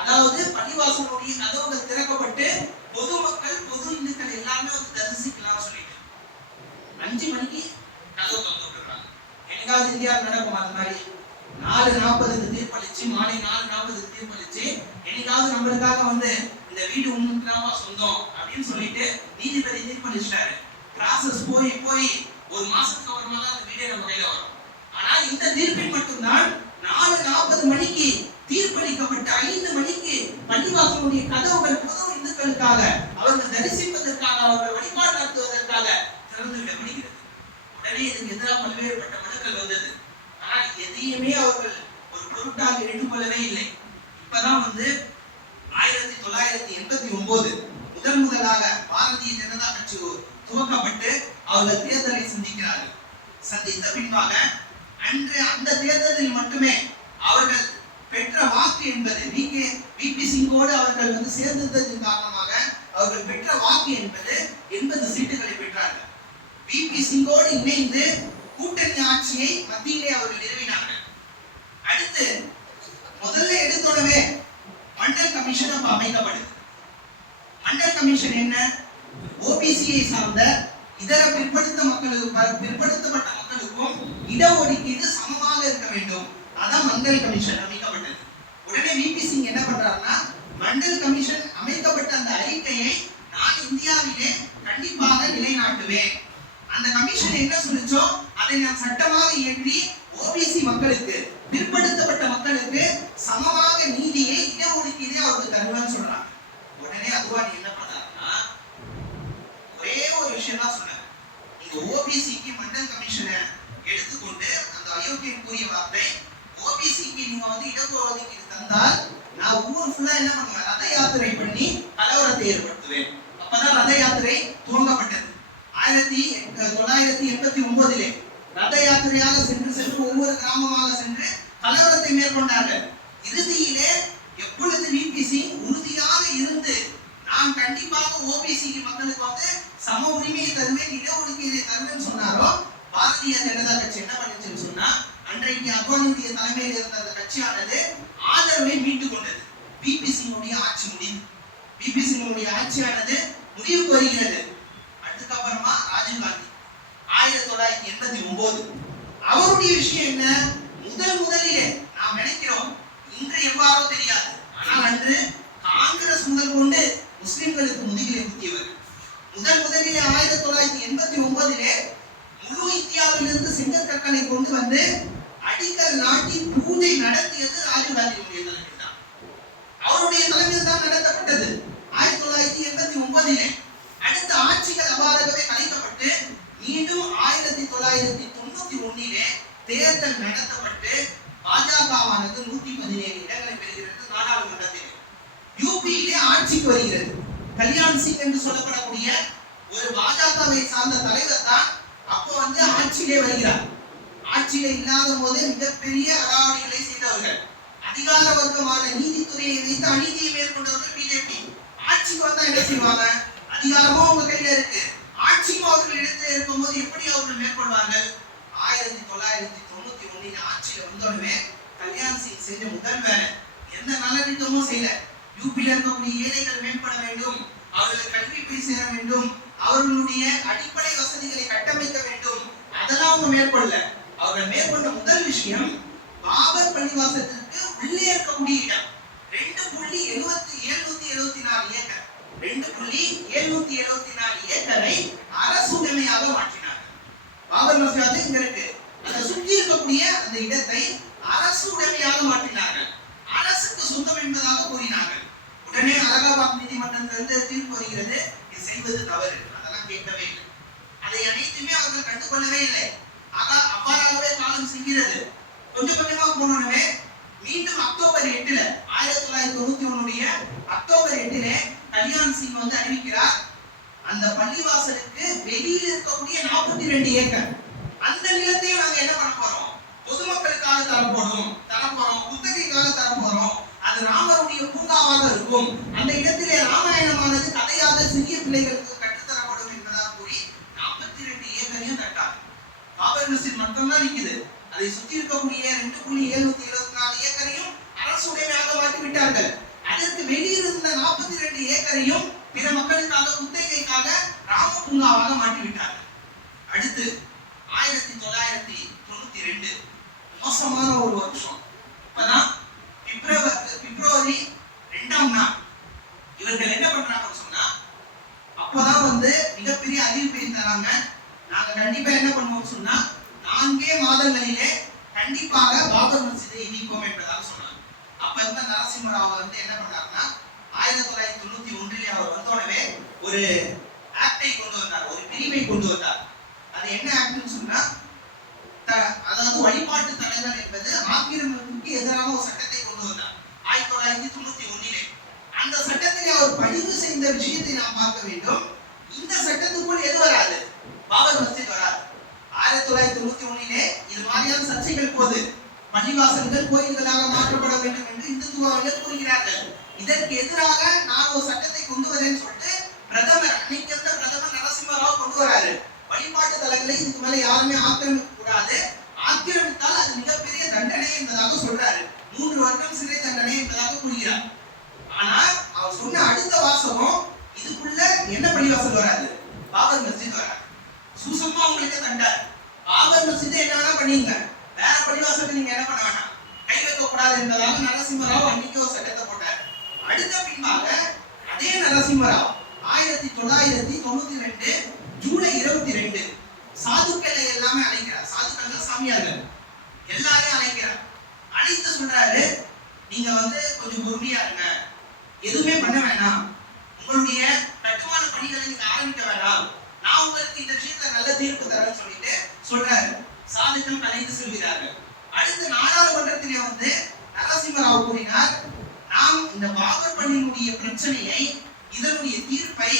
அதாவது பள்ளிவாசலுடைய கதவுகள் திறக்கப்பட்டு பொதுமக்கள், பொது இந்துக்கள் எல்லாமே தரிசிக்கலாம் சொல்லிட்டு 5 மணிக்கு கதவு திறந்து விட்டுறாங்க. என்னைக்காவது இந்தியாவில் நடக்கும் அந்த மாதிரி? 4:40க்கு தீர்ப்பளிச்சு, மாலை 4:40க்கு தீர்ப்பளிச்சு, என்னைக்காவது நம்மளுக்காக இந்த வீடு உண்மைக்குதாமா சொந்தம் அப்படின்னு சொல்லிட்டு நீதிபதி தீர்ப்பளிச்சிட்டாரு. ப்ராசஸ் போய் ஒரு மாசத்துக்கு அப்புறமா தான் அந்த வீடே நம்ம கையில வரும். ஆனால் இந்த தீர்ப்பில் மட்டும்தான் 4:40 மணிக்கு தீர்ப்பளிக்கப்பட்ட 5 மணிக்கு பள்ளிவாசலுடைய கதவுகள் பொது இந்துக்களுக்காக, அவர்கள் தரிசிப்பதற்காக, அவர்கள் வழிபாடு நடத்துவதற்காக திறந்து விடப்படுகிறது. உடனே இதுக்கு எதிராக பல்வேறுபட்ட மனுக்கள் வந்தது. ஆனால் எதையுமே அவர்கள் ஒரு பொருட்டாக எடுத்துக்கொள்ளவே இல்லை. இப்பதான் 1989 முதலாக பாரதிய ஜனதா கட்சி துவக்கப்பட்டு அவர்கள் தேர்தலை சந்திக்கிறார்கள். சந்தித்த பின்பாக அன்று அந்த தேர்தலில் மட்டுமே அவர்கள் பெற்ற வாக்கு என்பது VP சிங்கோடு அவர்கள் சேர்ந்ததன் காரணமாக அவர்கள் பெற்ற வாக்கு என்பது 80 சீட்டுகளை பெற்றார்கள். VP சிங்கோடு இணைந்து கூட்டணி ஆட்சியை மத்தியிலே அவர்கள் நிறுவினார்கள். அடுத்து முதல்ல எடுத்தோடவே மண்டல் கமிஷன் அமைக்கப்படுது. மண்டல் கமிஷன் என்ன, OBC-யை சார்ந்த இதர பிற்படுத்தப்பட்ட மக்களுக்கும் இடஒதுக்கீடு சமமாக இருக்க வேண்டும். அதான் மண்டல் கமிஷன் அமைக்கப்பட்டது. உடனே VP சிங் என்ன பண்றாருன்னா, மண்டல் கமிஷன் அமைக்கப்பட்ட அந்த அறிக்கையை நான் இந்தியாவிலே கண்டிப்பாக நிலைநாட்டுவேன். அந்த கமிஷன் என்ன சொல்லுச்சோ அதை நான் சட்டமாக இயற்றி OBC மக்களுக்கு, பிற்படுத்தப்பட்ட மக்களுக்கு சமமாக நீதியை, இடஒதுக்கீடு அவருக்கு தருவேன்னு சொல்றாங்க. உடனே அத்வானி என்ன பண்ணாருன்னா, ஒரே ஒரு விஷயம் தான் சொன்னார். நீங்க OBC-க்கு மண்டல் கமிஷனை எடுத்துக்கொண்டு அந்த அயோக்கியம் கூறிய வார்த்தை, OBC-க்கு நீங்க இடஒதுக்கீடு தந்தால் நான் ஊர் ஃபுல்லா என்ன பண்ணுவேன், ரத யாத்திரை 1909 ரத யாத்திரையாக சென்று ஒவ்வொரு கிராமமாக சென்று கலவரத்தை மேற்கொண்டார்கள். இறுதியிலே எப்பொழுது விபிசி உறுதியாக இருந்து நான் கண்டிப்பாக ஓபிசி மக்களுக்கு வந்து சம உரிமையை தருவேன், இடஒதுக்கீட்டை தருவேன் சொன்னாரோ, பாரதிய ஜனதா கட்சி என்ன பண்ணுச்சுன்னு சொன்னா, அன்றைக்கு அத்வானியுடைய தலைமையில் இருந்த அந்த கட்சியானது ஆதரவை மீட்டுக் கொண்டது. பிபிசியினுடைய ஆட்சி முடிவு. பிபிசியினுடைய ஆட்சியானது முடிவுக்கு வருகிறது. அதுக்கப்புறமா ராஜீவ்காந்தி 1989 அவருடைய விஷயம் என்ன? முதலிலே நாம் நினைக்கிறோம் இன்று எவ்வாறோ தெரியாது, ஆனால் அன்று காங்கிரஸ் முதல் கொண்டு முஸ்லிம்களுக்கு முதுகிலே குத்தியவர். முதலிலே 1989 முழு இந்தியாவிலிருந்து சிங்கக்கற்களை கொண்டு வந்து அடிக்கல் நாட்டி பூஜை நடத்தியது ராஜீவ்காந்தியுடைய தலைமையில் தான். அவருடைய தலைமையில் தான் நடத்தப்பட்டது 1989. அடுத்த ஆட்சிகள் அவ்வாறாகவே கலைக்கப்பட்டு மீண்டும் 1991 தேர்தல் நடத்தப்பட்டு பாஜகவானது 117 இடங்களை பெறுகிறது நாடாளுமன்றத்தில். யூபியிலே ஆட்சிக்கு வருகிறது. கல்யாண் சிங் என்று சொல்லப்படக்கூடிய ஒரு பாஜகவை சார்ந்த தலைவர் தான் அப்போ வந்து ஆட்சியிலே வருகிறார். ஆட்சியிலே இல்லாத போது மிகப்பெரிய அடாவடிகளை செய்தவர்கள், அதிகார வர்க்கமான நீதித்துறையை வைத்து அநீதியை மேற்கொண்டவர்கள் பிஜேபி. ஆட்சிக்கு வந்தா என்ன செய்வாங்க? அதிகாரமும் அவங்க கையில இருக்கு, ஆட்சியும் அவர்கள் இடத்துல இருக்கும்போது எப்படி அவர்கள் மேற்கொள்வார்கள்? 1991 ஆட்சியில வந்தோடனே கல்யாண் சிங் செஞ்ச முதல் வேலை எந்த நலத்திட்டமும் செய்யல. யூபியில் இருக்கக்கூடிய ஏழைகள் மேம்பட வேண்டும், அவர்களுக்கு கல்வி போய் சேர வேண்டும், அவர்களுடைய அடிப்படை வசதிகளை கட்டமைக்க வேண்டும், அதெல்லாம் அவங்க மேற்கொள்ள. அவர்கள் மேற்கொண்ட முதல் விஷயம் பாபர் பள்ளிவாசலுக்கு உள்ளே இருக்கக்கூடிய இடம் 2.774 ஏக்கர் 2.774 ஏக்கரை அரசு உடைமையாக மாற்றினார். பாபர் மசூதி இங்க இருக்கு, அதை சுற்றி இருக்கக்கூடிய அந்த இடத்தை அரசு உடைமையாக மாற்றினார்கள். அரசுக்கு சொந்தம் என்பதாக கூறினார்கள். உடனே அலகாபாத் நீதிமன்றத்திலிருந்து தீர்ப்பு வருகிறது, இது செய்வது தவறு. அதெல்லாம் கேட்கவே இல்லை, அதை அனைத்துமே அவர்கள் கண்டுகொள்ளவே இல்லை. அவ்வாறாகவே காலம் செல்கிறது. கொஞ்சம் கொஞ்சமா போனோடனே மீண்டும் அக்டோபர் 8 1991 அக்டோபர் 8 கல்யாண் சிங் வந்து அறிவிக்கிறார், அந்த பள்ளிவாசலுக்கு வெளியில் இருக்கக்கூடிய 42 ஏக்கர் அந்த நிலத்தையும் நாங்க என்ன பண்ண போறோம்? பொதுமக்களுக்காக தரப்போறோம், குத்தகைக்காக தரப்போறோம். அது ராமருடைய பூங்காவாக இருக்கும். அந்த இடத்திலே ராமாயணமானது கதையாக சிறிய பிள்ளைகளுக்கு கற்றுத்தரப்படும் என்பதாக கூறி 42 ஏக்கரையும் தட்டார். பாபர் மஸ்ஜித் மட்டும்தான் நிக்குது. அதை சுற்றி இருக்கக்கூடிய 2.774 ஏக்கரையும் அரசு உடைமையாக மாற்றி விட்டார்கள். அதற்கு வெளியிருந்த 42 ஏக்கரையும் பிற மக்களுக்காக குத்தகைக்காக ராம பூங்காவாக மாற்றி விட்டார்கள். அடுத்து 1992 மோசமான ஒரு வருஷம். இப்பதான் பிப்ரவரி 2ஆம் நாள் இவர்கள் என்ன பண்றாங்கன்னு சொன்னா, அப்பதான் வந்து மிகப்பெரிய அறிவிப்பை தராங்க. நாங்க கண்டிப்பா என்ன பண்ணுவோம் சொன்னா 4 மாதங்களிலே கண்டிப்பாக பாபர் மஸ்ஜிதை இடிப்போம் என்பதாக சொன்னாங்க. அப்ப இருந்த நரசிம்மராவ் வந்து என்ன பண்றாருன்னா 1991 அவர் வந்தோடனே ஒரு ஆக்டை கொண்டு வந்தார், ஒரு பிரிவை கொண்டு வந்தார். அது என்ன ஆக்ட்னு சொன்னா, அதாவது வழிபாட்டு தலங்கள் என்பது ஆக்கிரமிப்புக்கு எதிரான ஒரு சட்டத்தை கொண்டு வந்தார் 1991. அந்த சட்டத்தை அவர் பதிவு செய்த விஷயத்தை நாம் பார்க்க வேண்டும். இந்த சட்டத்துக்குள் எது வராது? பாபர் மஸ்ஜித் வராது. 1991 இது மாதிரியான சர்ச்சைகள் போது பள்ளிவாசல்கள் கோயில்களாக மாற்றப்பட வேண்டும் என்று இந்துத்துவர்கள் கூறுகிறார்கள். இதற்கு எதிராக நான் ஒரு சட்டத்தை கொண்டு வரேன்னு சொல்லிட்டு பிரதமர், அன்னைக்கு இருந்த பிரதமர் நரசிம்மராவ் கொண்டு வராரு. வழிபாட்டு தலங்களை இதுக்கு மேல யாருமே ஆக்கிரமிக்க கூடாது, ஆக்கிரமித்தால் அது மிகப்பெரிய தண்டனை என்பதாக சொல்றாரு. 3 வருடம் சிறை தண்டனை என்பதாக கூறுகிறார். ஆனா அவர் சொன்ன அடுத்த வாசகம், இதுக்குள்ள என்ன பள்ளிவாசல் வராது? பாபர் மஸ்ஜித் வராது. சூசமா உங்களுக்கு தண்டார். பாபர் மஸ்ஜிதை என்ன வேணா பண்ணீங்க, வேற பள்ளிவாசலுக்கு நீங்க என்ன பண்ண வேணாம், கை வைக்க கூடாது என்பதாக நரசிம்மராவ் அன்னைக்கு ஒரு சட்டத்தை போட்டார். அடுத்த பின்பாக அதே நரசிம்மராவ் 1992 ஜூலை 22 சாதுக்களை எல்லாமே அழைக்கிறார். சாதுக்கள் சாமியார்கள் எல்லாரையும் அழைக்கிறார். அழைத்து சொல்றாரு, நீங்க வந்து கொஞ்சம் பொறுமையா இருங்க, எதுவுமே பண்ண வேணாம், உங்களுடைய கட்டுமான பணிகளை நீங்க ஆரம்பிக்க வேணாம், நான் உங்களுக்கு இந்த விஷயத்துல நல்ல தீர்ப்பு தரேன்னு சொல்லிட்டு சொல்றாரு. சாதுக்கள் கலைந்து செல்கிறார்கள். அடுத்து நாடாளுமன்றத்திலே வந்து நரசிம்மராவ் கூறினார், நாம் இந்த பாபர் பள்ளியினுடைய பிரச்சனையை, இதனுடைய தீர்ப்பை,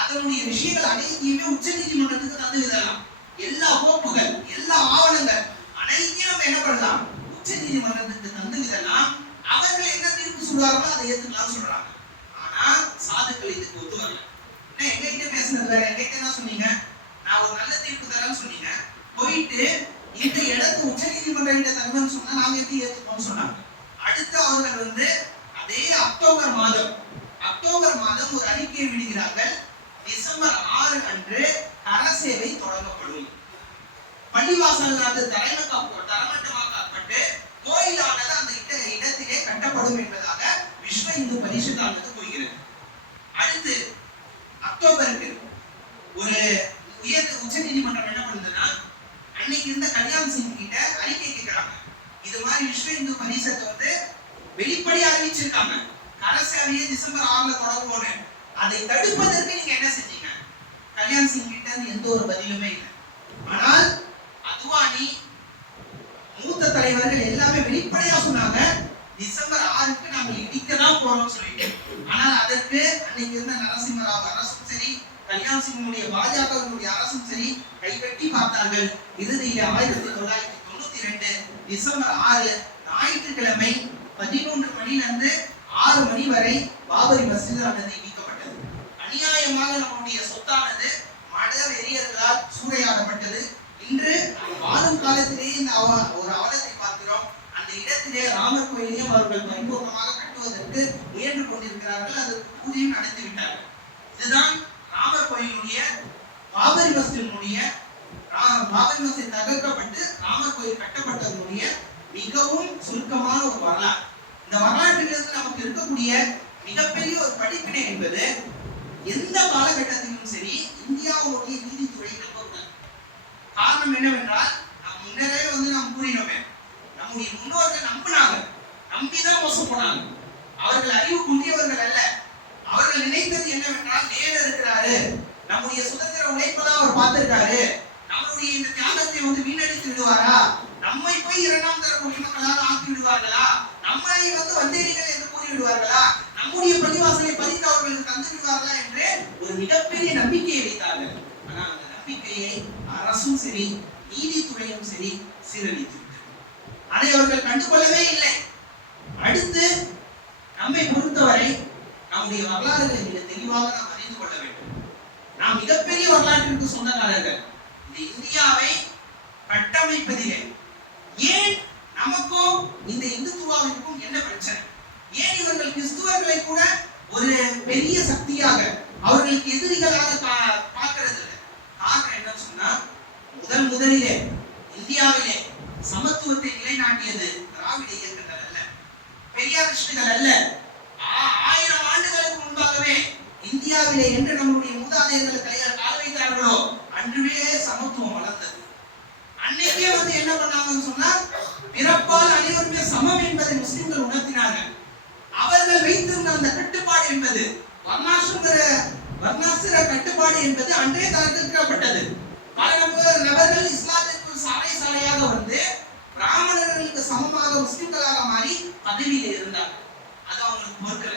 அதனுடைய விஷயங்கள் அனைத்தையுமே உச்ச நீதிமன்றத்துக்கு தந்து விடலாம். எல்லா கோப்புகள், எல்லா ஆவணங்கள் அனைத்தையும் நம்ம என்ன பண்ணலாம், உச்ச நீதிமன்றத்துக்கு தந்துவிடலாம். அவர்கள் என்ன தீர்ப்பு சொல்றாங்களோ அதை ஏத்துக்கலாம் சொல்றாங்க. ஆனா சாதுக்கள் இதுக்கு ஒத்து வரல. என்ன எங்ககிட்ட பேசுனது வேற, எங்ககிட்ட என்ன சொன்னீங்க, நான் ஒரு நல்ல தீர்ப்பு தரேன்னு சொன்னீங்க, போயிட்டு இந்த இடத்து உச்ச நீதிமன்றம் தருவேன்னு சொன்னா நாங்க எப்படி ஏத்துப்போம்னு சொன்னாங்க. அடுத்து அவர்கள் அதே அக்டோபர் மாதம் ஒரு அறிக்கையை விடுகிறார்கள். டிசம்பர் 6 அன்று கரசேவை தொடங்கப்படும். பள்ளிவாசல் அது தரைமட்டமாக்கப்பட்டு கோயிலானது அந்த இடத்திலே கட்டப்படும் என்பதாக விஸ்வ இந்து பரிஷத்தானது கூறுகிறது. அடுத்து அக்டோபருக்கு ஒரு உச்ச நீதிமன்றம் என்ன பண்ணுதுன்னா, அன்னைக்கு இருந்த கல்யாண் சிங் கிட்ட அறிக்கை கேட்கிறாங்க. இது மாதிரி விஸ்வ இந்து பரிஷத்தை வெளிப்படையா அறிவிச்சிருக்காங்க, கரசேவையை டிசம்பர் 6 தொடங்குவோம். அதை தடுப்பதற்கு நீங்க என்ன செஞ்சீங்க? கல்யாண் சிங் கிட்ட எந்த ஒரு பதிலுமே இல்லை. ஆனால் அத்வானி மூத்த தலைவர்கள் எல்லாமே வெளிப்படையா சொன்னாங்க, டிசம்பர் 6க்கு நாம இடிக்கதான் போறோம்னு சொல்லிட்டு. ஆனால் அதற்கு அன்னைக்கு இருந்த நரசிம்மராவ் அரசும் சரி, கல்யாண் சிங்குடைய பாஜகவினுடைய அரசும் சரி கைகட்டி பார்த்தார்கள். இறுதியில 1992 டிசம்பர் 6 ஞாயிற்றுக்கிழமை 11 மணிலிருந்து 6 மணி வரை பாபரி மஸ்ஜித் ஆனது இடிக்கப்பட்டது. அநியாயமாக நம்முடைய சொத்தானது மத வெறியர்களால் சூறையாடப்பட்டது. இன்று வாழும் காலத்திலேயே இந்த ஒரு அவலத்தை பார்க்கிறோம். அந்த இடத்திலே ராமர் கோயிலையும் அவர்கள் பரிபூர்ணமாக கட்டுவதற்கு முயன்று கொண்டிருக்கிறார்கள். அது பூஜையும் நடத்தி விட்டார்கள். இதுதான் ராமர் கோயிலுடைய பாபரி மஸ்ஜித் தகர்க்கப்பட்டு ராமர் கோயில் கட்டப்பட்டதனுடைய மிகவும் சுருக்கமான ஒரு வரலாறு. இந்த வரலாற்றிலிருந்து நமக்கு இருக்கக்கூடிய மிகப்பெரிய ஒரு படிப்பினை என்பது, எந்த காலகட்டத்திலும் சரி இந்தியாவுடைய நீதித்துறை நம்பக்கூடாது. காரணம் என்னவென்றால், நாம் முன்னரே நாம் கூறினோமே, நம்முடைய முன்னோர்கள் நம்பினாங்க, நம்பிதான் மோசம் போனாங்க. அவர்கள் அறிவு குன்றியவர்கள் அல்ல. அவர்கள் நினைத்தது என்னவென்றால், நேர இருக்கிறாரு, நம்முடைய சுதந்திர உழைப்பதான் அவர் பார்த்திருக்காரு, நம்மளுடைய இந்த தியாகத்தை வீணடித்து விடுவாரா, நம்மை போய் 2ஆம் தர குடிமக்களாக ஆக்கி விடுவார்களா, நம்மை வந்தேரிகள் என்று கூறி விடுவார்களா, நம்முடைய பள்ளிவாசலை பறித்து அவர்களுக்கு தந்து விடுவார்களா என்று ஒரு மிகப்பெரிய நம்பிக்கையை வைத்தார்கள். ஆனால் அந்த நம்பிக்கையை அரசும் சரி நீதித்துறையும் சரி சீரழித்து விட்டது. அதை அவர்கள் கண்டுகொள்ளவே இல்லை. அடுத்து நம்மை பொறுத்தவரை நம்முடைய வரலாறுகளை மிக தெளிவாக நாம் அறிந்து கொள்ள வேண்டும். நாம் மிகப்பெரிய வரலாற்றிற்கு சொந்தக்காரர்கள். இந்த இந்தியாவை கட்டமைப்பதிலே ஏன் நமக்கும் இந்த இந்துத்துவாவிற்கும் என்ன பிரச்சனை? ஏன் இவர்கள் கிறிஸ்துவர்களை கூட ஒரு பெரிய சக்தியாக அவர்களுக்கு எதிரிகளாக பார்க்கிறது இல்லை? காரணம் என்னன்னு சொன்னா, முதலிலே இந்தியாவிலே சமத்துவத்தை நிலைநாட்டியது திராவிட இயக்கங்கள் அல்ல, பெரியாரிஸ்டுகள் அல்ல. 1000 ஆண்டுகளுக்கு முன்பாகவே இந்தியாவிலே என்று நம்முடைய மூதாதையர்கள் கால் வைத்தார்களோ அன்றுவே சமத்துவம் வளர்ந்தது. அன்னைக்கே என்ன பண்ணாங்கன்னு சொன்னா, பிறப்பால் அனைவருமே சமம் என்பதை முஸ்லிம்கள் உணர்த்தினாங்க. அவர்கள் வைத்திருந்த அந்த கட்டுப்பாடு என்பது வர்ணாசிர கட்டுப்பாடு என்பது அன்றே தகர்க்கப்பட்டது. பல நபர்கள் இஸ்லாத்திற்குள் சாலையாக பிராமணர்களுக்கு சமமாக முஸ்லிம்களாக மாறி பதவியில் இருந்தார்கள். அது அவங்களுக்கு பொறுக்கல.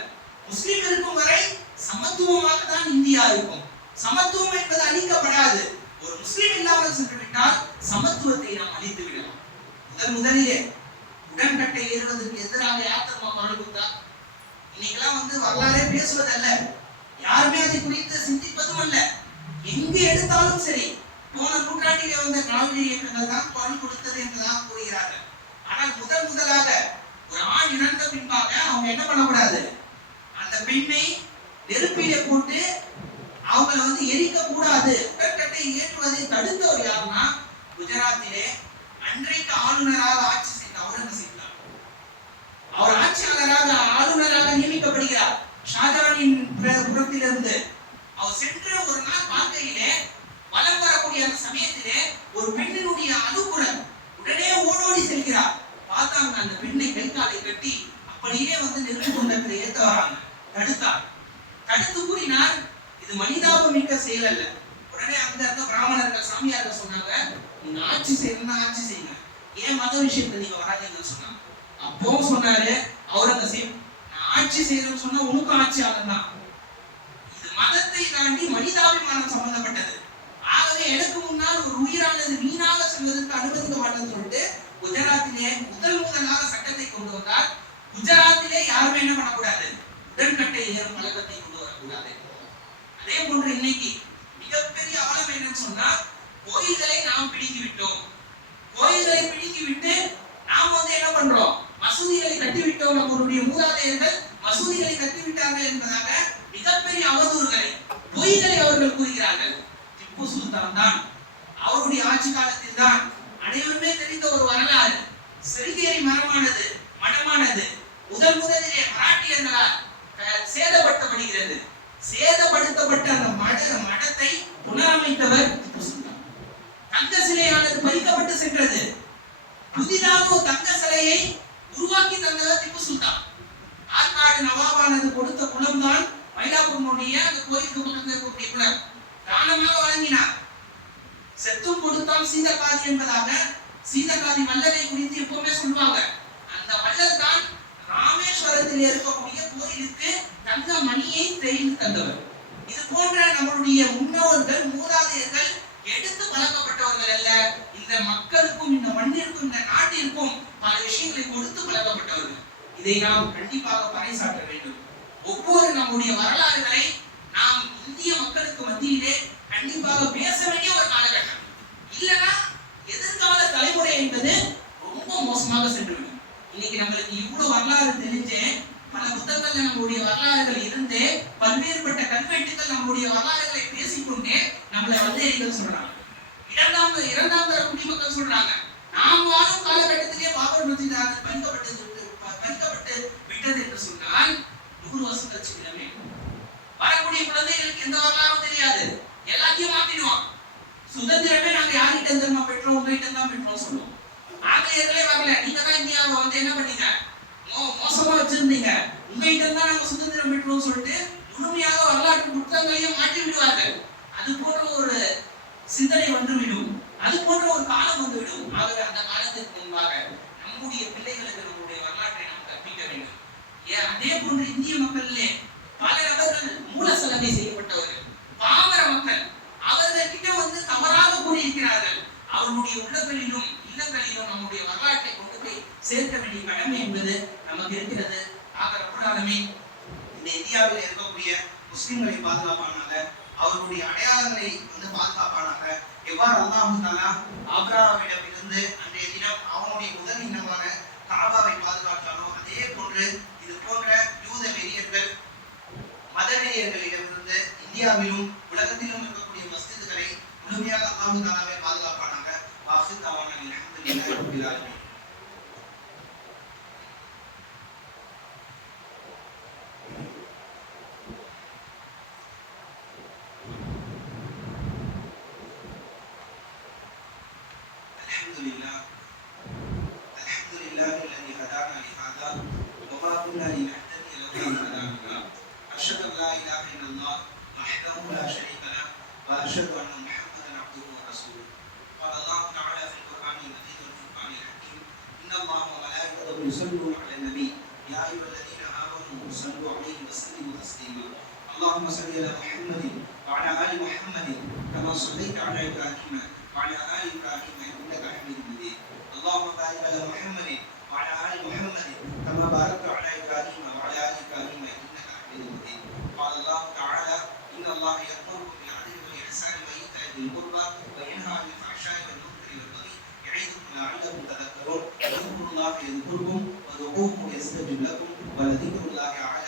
முஸ்லிம் இருக்கும் வரை சமத்துவமாக தான் இந்தியா இருக்கும். சமத்துவம் என்பது அழிக்கப்படாது. ஒரு முஸ்லிம் இல்லாமல் சென்று விட்டால் சமத்துவத்தை நாம் அழித்து விடலாம். முதலிலே உடன்கட்டை ஏறுவதற்கு எதிராக யார் தர்மா குரல் கொடுத்தா? இன்னைக்கெல்லாம் வரலாறே பேசுவதல்ல, யாருமே அதை குறித்து சிந்திப்பதும் அல்ல. எங்கு எடுத்தாலும் சரி, போன நூற்றாண்டிலே திராவிட இயக்கங்கள் தான் குரல் கொடுத்தது என்றுதான் கூறுகிறார்கள். ஆனால் முதலாக ஒரு ஆண் இறந்த பின்பாக அவங்க என்ன பண்ணக்கூடாது, அந்த பெண்ணை நெருப்பிலே போட்டு அவங்களை எரிக்க கூடாது, உடற்கட்டை ஏற்றுவதை தடுத்தவர் யாருன்னா குஜராத்திலே அன்றைக்கு ஆளுநராக ஆட்சி செய்த அவுரங்கசீப் தான். அவர் ஆட்சியாளராக ஆளுநராக நியமிக்கப்படுகிறார் ஷாஜகானின் புறத்திலிருந்து. அவர் சென்று ஒரு நாள் பார்க்கையிலே வலம் வரக்கூடிய அந்த சமயத்திலே ஒரு பெண்ணினுடைய அனுகுரல் உடனே ஓடோடி செல்கிறார். பார்த்தாங்க, அந்த பெண்ணை கை காலை கட்டி அப்படியே நெருப்பு கொண்டத்தை ஏத்த வராங்க. தடுத்து கூறினார், இது மனிதாபம் மிக்க செயல் அல்ல. உடனே அங்க இருந்த பிராமணர்கள் சாமியார்கள் சொன்னாங்க, நீங்க ஆட்சி செய்யணும்னா ஆட்சி செய்யுங்க, ஏன் மத விஷயத்துல நீங்க வராதீங்கன்னு சொன்னாங்க. அப்பவும் சொன்னாரு அவுரங்கசீப், நான் ஆட்சி செய்யணும்னு சொன்னா உனக்கும் ஆட்சியாளர் தான். இது மதத்தை தாண்டி மனிதாபிமானம் சம்பந்தப்பட்டது. ஆகவே எனக்கு முன்னால் ஒரு உயிரானது வீணாக செல்வதற்கு அனுமதிக்க மாட்டேன்னு சொல்லிட்டு குஜராத்திலே முதலாக சட்டத்தை கொண்டு வந்தால் குஜராத்திலே யாருமே என்ன பண்ணக்கூடாது, உடன்கட்டை ஏறும் பழக்கத்தை கொண்டு வரக்கூடாது. அதே போன்று இன்னைக்கு மிகப்பெரிய ஆழம் என்னன்னு சொன்னா, கோயில்களை நாம் பிடிக்கி விட்டோம். கோயில்களை பிடிக்கி விட்டு நாம் என்ன பண்றோம், மசூதிகளை கட்டிவிட்டோம். நம்மளுடைய மூதாதையர்கள் மசூதிகளை கட்டிவிட்டார்கள் என்பதாக மிகப்பெரிய அவதூறுகளை, பொய்களை அவர்கள் கூறுகிறார்கள். திப்பு சுல்தான் தான் அவருடைய ஆட்சி காலத்தில் தான் அனைவருமே தெரிந்த ஒரு வரலாறு, செருகேரி மடமானது முதலிலே மராட்டியர்களால் சேதப்படுத்தப்படுகிறது. சேதப்படுத்தப்பட்ட அந்த மடத்தை புனரமைத்தவர் திப்பு சுல்தான். தங்க சிலையானது பறிக்கப்பட்டு சென்றது. புதிதாக ஒரு தங்க சிலையை உருவாக்கி தந்தவர் திப்பு சுல்தான். ஆற்காடு நவாபானது கொடுத்த குளம்தான் மயிலாப்பூருடைய அந்த கோயிலுக்கு பக்கத்தில் இருக்கக்கூடிய குளம். தானமாக வழங்கினார். செத்தும் கொடுத்தால் சீதக்காதி என்பதாக சீதக்காதி வள்ளலை குறித்து எப்பவுமே சொல்லுவாங்க. அந்த வள்ளல் தான் ராமேஸ்வரத்தில் இருக்கக்கூடிய கோயிலுக்கு தங்க மணியை தெரிந்து தந்தவர். இது போன்ற நம்மளுடைய முன்னோர்கள் மூதாதையர்கள் எடுத்து பழக்கப்பட்டவர்கள் அல்ல. இந்த மக்களுக்கும் இந்த மண்ணிற்கும் இந்த நாட்டிற்கும் பல விஷயங்களை கொடுத்து பழக்கப்பட்டவர்கள். இதை நாம் கண்டிப்பாக பறைசாற்ற வேண்டும். ஒவ்வொரு நம்முடைய வரலாறுகளை நாம் இந்திய மக்களுக்கு மத்தியிலே கண்டிப்பாக பேச வேண்டிய ஒரு காலகட்டம். இல்லைன்னா எதிர்கால தலைமுறை என்பது ரொம்ப மோசமாக சென்றுவிடும். இன்னைக்கு நம்மளுக்கு இவ்வளவு வரலாறு தெரிஞ்சு பல புத்தகங்கள்ல நம்முடைய வரலாறுகள் இருந்து பல்வேறுபட்ட கல்வெட்டுகள் நம்முடைய வரலாறுகளை பேசிக்கொண்டே நம்மளை வந்தேரிகள் சொல்றாங்க. இரண்டாம் தர குடிமக்கள் சொல்றாங்க. நாம் வாழும் காலகட்டத்திலே பாபர் மஸ்ஜித் பறிக்கப்பட்டு விட்டது என்று சொன்னால் 100 வருஷம் கழிச்சு விடமே. வரக்கூடிய குழந்தைகளுக்கு எந்த வரலாறும் தெரியாது. எல்லாத்தையும் மாத்திடுவான். சுதந்திரமே நாங்க யார்கிட்ட இருந்தா பெற்றோம், உங்ககிட்ட தான் பெற்றோம் சொல்லுவோம். ஆங்கிலேயர்களே வரல, நீங்க தான் இந்தியாவை என்ன பண்ணீங்க, மோசமா வச்சிருந்தீங்க, உங்ககிட்ட தான் நாங்க சுதந்திரம் பெற்றோம் சொல்லிட்டு முழுமையாக வரலாற்று புத்தகங்களையும் மாற்றி விடுவார்கள். அது போன்ற ஒரு சிந்தனை வந்துவிடும். அது போன்ற ஒரு காலம் வந்துவிடும். ஆகவே அந்த காலத்திற்கு முன்பாக நம்முடைய பிள்ளைகளுக்கு நம்முடைய வரலாற்றை நாம் கற்பிக்க வேண்டும். அதே போன்று இந்திய மக்களிலே பல நபர்கள் மூல சலவை செய்யப்பட்டவர்கள், பாமர மக்கள், அவர்கிட்ட தவறாக கூறியிருக்கிறார்கள். அவர்களுடைய உள்ளங்களிலும் இல்லங்களிலும் நம்முடைய வரலாற்றை கொண்டு போய் சேர்க்க வேண்டிய கடமை என்பது நமக்கு இருக்கிறது. ஆக ரப்பல் ஆலமீன் இந்த இந்தியாவில் இருக்கக்கூடிய முஸ்லிம்களை பாதுகாப்பானாக, அவர்களுடைய அடையாளங்களை பாதுகாப்பானாக. எவ்வாறு அல்லாஹ் தஆலா ஆபிரகாமிடம் இருந்து அன்றைய தினம் அவனுடைய முதல் இனமான காபாவை பாதுகாத்தானோ, அதே போன்று இது போன்ற யூத வெறியர்கள் மத வெறியர்களிடமிருந்து இந்தியாவிலும் உலகத்திலும் இருக்கக்கூடிய மஸ்ஜிதுகளை முழுமையாக அல்லாஹ் தஆலாவை பாதுகாப்பானாக. ஆஃபிர் தவானா அல்ஹம்துலில்லாஹி ரப்பில் ஆலமீன். وأشهد أن محمدا عبده ورسوله. قال الله تعالى في القرآن المجيد والفرقان الحكيم: إن الله وملائكته يصلون على النبي يا أيها الذين آمنوا صلوا عليه وسلموا تسليما. اللهم صل على محمد وعلى آل محمد كما صليت على إبراهيم وعلى آل إبراهيم إنك حميد مجيد. اللهم بارك على محمد وعلى آل محمد كما باركت على إبراهيم وعلى آل إبراهيم إنك حميد مجيد. قال الله تعالى: إن الله يأمركم بالعدل والإحسان وإيتاء ذي القربى وينهى عن الفحشاء والمنكر والبغي يعظكم لعلكم تذكرون. اذكروا الله يذكركم وادعوه يستجب لكم ولذكر الله أعلى